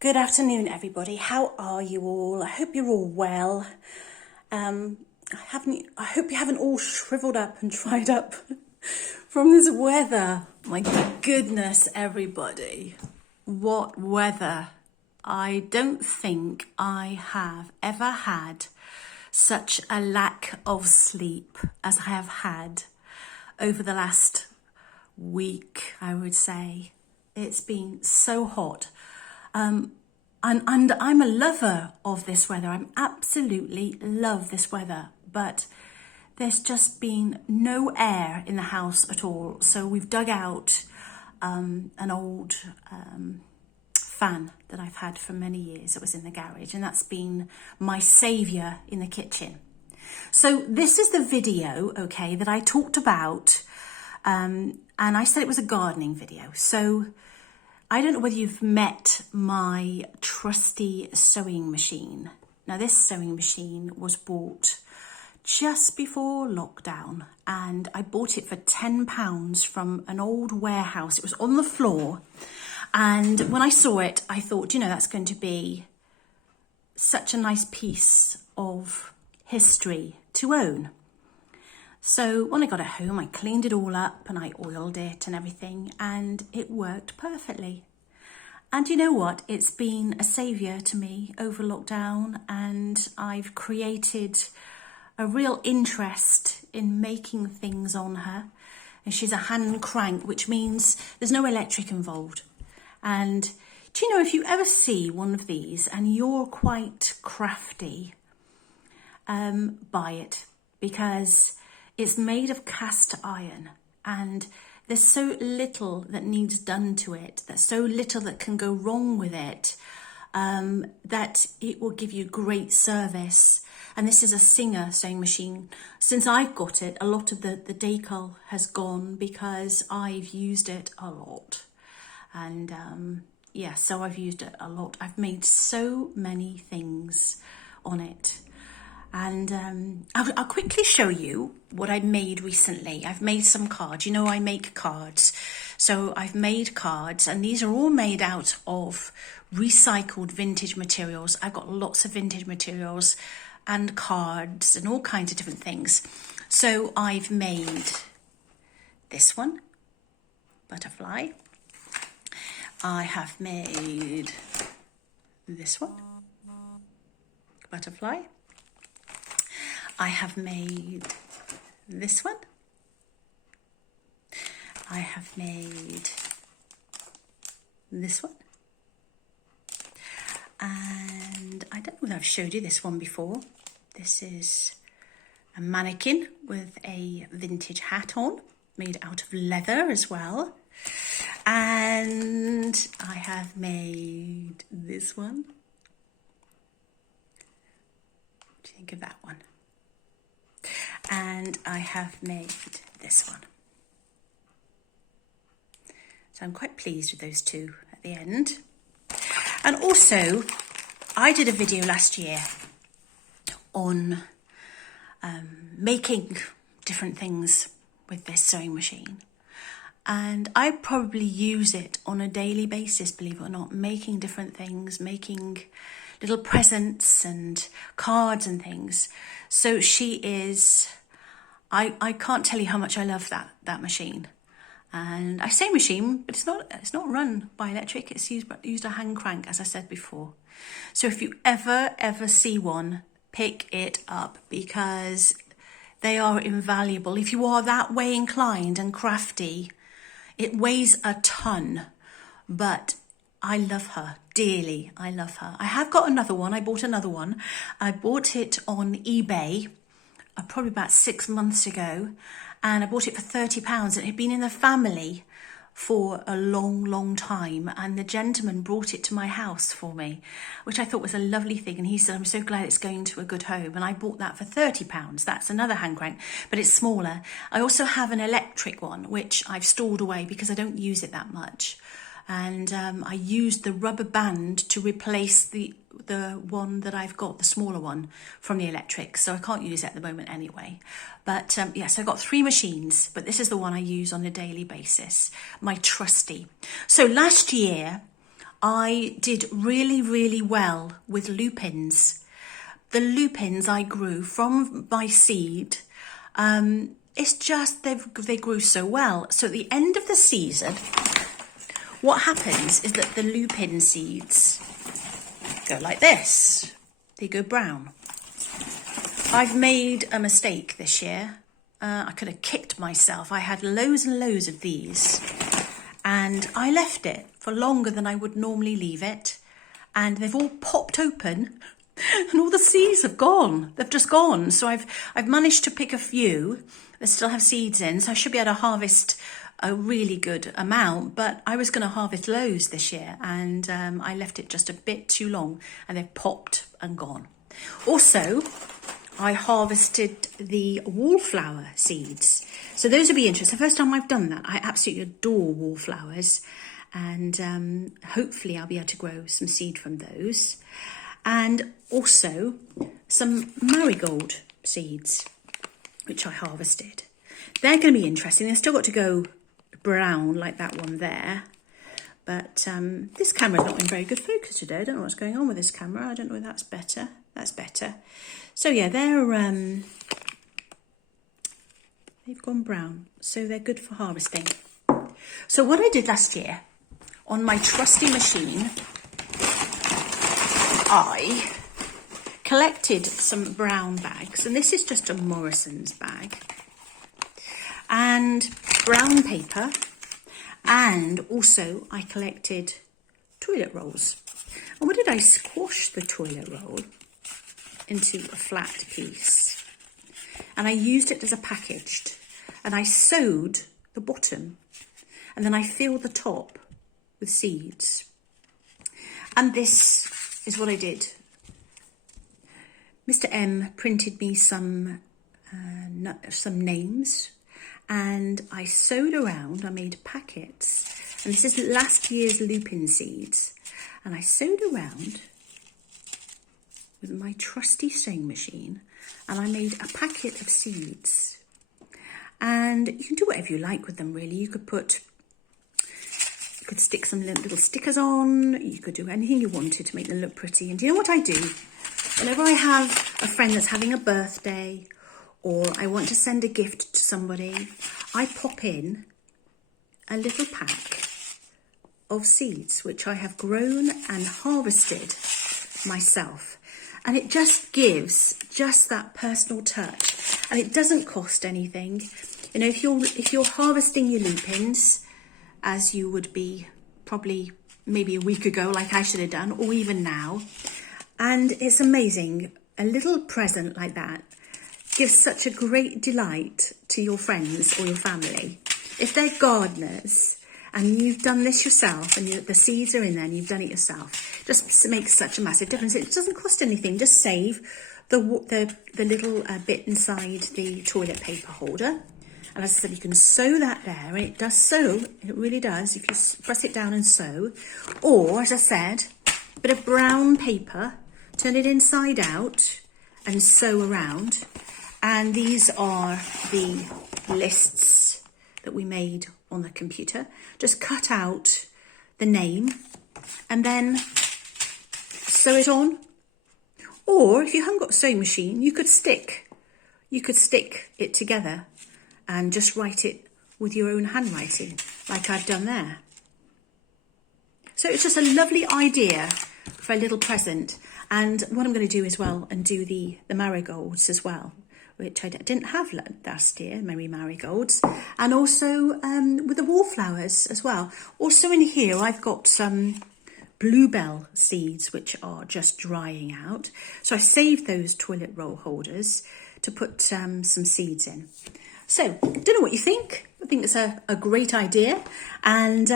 Good afternoon, everybody. How are you all? I hope you're all well. I hope you haven't all shriveled up and dried up from this weather. My goodness, everybody. What weather. I don't think I have ever had such a lack of sleep as I have had over the last week, I would say. It's been so hot. And I'm a lover of this weather. I absolutely love this weather, but there's just been no air in the house at all. So we've dug out an old fan that I've had for many years. It was in the garage, and that's been my saviour in the kitchen. So this is the video, okay, that I talked about, and I said it was a gardening video. So I don't know whether you've met my trusty sewing machine. Now, this sewing machine was bought just before lockdown, and I bought it for £10 from an old warehouse. It was on the floor, and when I saw it, I thought, you know, that's going to be such a nice piece of history to own. So when I got it home, I cleaned it all up and I oiled it and everything, and it worked perfectly. And you know what? It's been a saviour to me over lockdown, and I've created a real interest in making things on her. And she's a hand crank, which means there's no electric involved. And do you know, if you ever see one of these and you're quite crafty, buy it, because it's made of cast iron, and there's so little that needs done to it, there's so little that can go wrong with it, that it will give you great service. And this is a Singer sewing machine. Since I've got it, a lot of the decal has gone because I've used it a lot. And yeah, so I've used it a lot. I've made so many things on it. And I'll quickly show you what I made recently. I've made some cards. You know, I make cards. So I've made cards, and these are all made out of recycled vintage materials. I've got lots of vintage materials and cards and all kinds of different things. So I've made this one, butterfly. I have made this one, butterfly. I have made this one. I have made this one. And I don't know whether I've showed you this one before. This is a mannequin with a vintage hat on, made out of leather as well. And I have made this one. What do you think of that one? And I have made this one. So I'm quite pleased with those two at the end. And also, I did a video last year on making different things with this sewing machine. And I probably use it on a daily basis, believe it or not, making different things, making little presents and cards and things. So she is, I can't tell you how much I love that machine. And I say machine, but it's not run by electric. It's used a hand crank, as I said before. So if you ever see one, pick it up, because they are invaluable. If you are that way inclined and crafty, it weighs a ton, but I love her dearly. I love her. I have got another one. I bought another one. I bought it on eBay probably about 6 months ago, and I bought it for £30. It had been in the family for a long time, and the gentleman brought it to my house for me, which I thought was a lovely thing. And he said, I'm so glad it's going to a good home. And I bought that for £30. That's another hand crank, but it's smaller. I also have an electric one, which I've stored away because I don't use it that much. And I used the rubber band to replace the one that I've got, the smaller one, from the electric. So I can't use it at the moment anyway. But yes, I've got 3 machines, but this is the one I use on a daily basis, my trusty. So last year, I did really, really well with lupins. The lupins I grew from my seed, it's just they grew so well. So at the end of the season, what happens is that the lupin seeds go like this. They go brown. I've made a mistake this year. I could have kicked myself. I had loads and loads of these, and I left it for longer than I would normally leave it, and they've all popped open and all the seeds have gone. They've just gone. So I've managed to pick a few that still have seeds in, so I should be able to harvest a really good amount, but I was going to harvest loads this year, and I left it just a bit too long and they've popped and gone. Also, I harvested the wallflower seeds. So those will be interesting. The first time I've done that. I absolutely adore wallflowers, and hopefully I'll be able to grow some seed from those. And also some marigold seeds, which I harvested. They're going to be interesting. They've still got to go brown like that one there. But this camera's not in very good focus today. I don't know what's going on with this camera. I don't know if that's better. That's better. So yeah, they've gone brown. So they're good for harvesting. So what I did last year on my trusty machine, I collected some brown bags, and this is just a Morrison's bag, and brown paper, and also I collected toilet rolls. And what did I squash the toilet roll into a flat piece, and I used it as a packaged, and I sewed the bottom, and then I filled the top with seeds. And this is what I did. Mr. M printed me some names, and I sewed around. I made packets, and this is last year's lupin seeds, and I sewed around with my trusty sewing machine, and I made a packet of seeds. And you can do whatever you like with them, really. You could stick some little stickers on. You could do anything you wanted to make them look pretty. And do you know what I do? Whenever I have a friend that's having a birthday, or I want to send a gift to somebody, I pop in a little pack of seeds, which I have grown and harvested myself. And it just gives just that personal touch, and it doesn't cost anything. You know, if you're harvesting your lupins, as you would be probably maybe a week ago, like I should have done, or even now, and it's amazing. A little present like that gives such a great delight to your friends or your family. If they're gardeners and you've done this yourself, and the seeds are in there and you've done it yourself, just makes such a massive difference. It doesn't cost anything. Just save the little bit inside the toilet paper holder. And as I said, you can sew that there, and it does sew. It really does, if you press it down and sew. Or, as I said, a bit of brown paper, turn it inside out and sew around. And these are the lists that we made on the computer. Just cut out the name and then sew it on. Or if you haven't got a sewing machine, you could stick it together and just write it with your own handwriting, like I've done there. So it's just a lovely idea for a little present. And what I'm going to do as well, and do the marigolds as well, which I didn't have last year, Merry Marigolds, and also with the wallflowers as well. Also in here, I've got some bluebell seeds, which are just drying out. So I saved those toilet roll holders to put some seeds in. So, don't know what you think. I think it's a great idea. And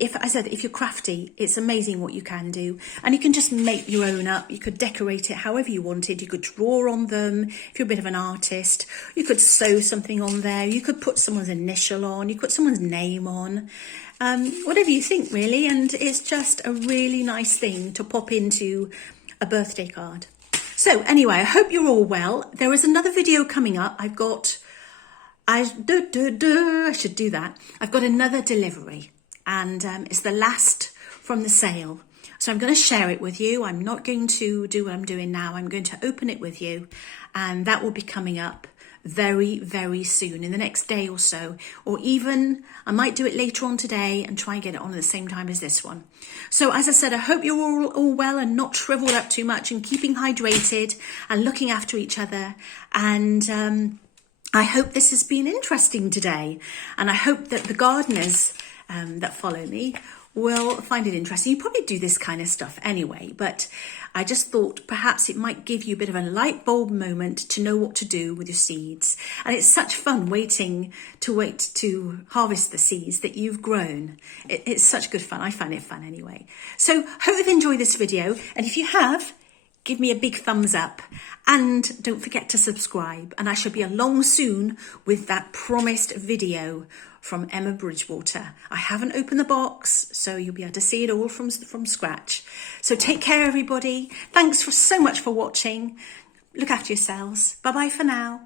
if you're crafty, it's amazing what you can do. And you can just make your own up. You could decorate it however you wanted. You could draw on them if you're a bit of an artist. You could sew something on there. You could put someone's initial on. You could put someone's name on. Whatever you think, really. And it's just a really nice thing to pop into a birthday card. So, anyway, I hope you're all well. There is another video coming up. I should do that. I've got another delivery, and it's the last from the sale. So I'm going to share it with you. I'm not going to do what I'm doing now. I'm going to open it with you, and that will be coming up very, very soon, in the next day or so, or even I might do it later on today and try and get it on at the same time as this one. So as I said, I hope you're all well and not shriveled up too much, and keeping hydrated and looking after each other. And I hope this has been interesting today, and I hope that the gardeners that follow me will find it interesting. You probably do this kind of stuff anyway, but I just thought perhaps it might give you a bit of a light bulb moment to know what to do with your seeds. And it's such fun waiting to harvest the seeds that you've grown. It's such good fun. I find it fun anyway. So hope you've enjoyed this video, and if you have, give me a big thumbs up, and don't forget to subscribe, and I shall be along soon with that promised video from Emma Bridgewater. I haven't opened the box, so you'll be able to see it all from scratch. So take care, everybody. Thanks so much for watching. Look after yourselves. Bye-bye for now.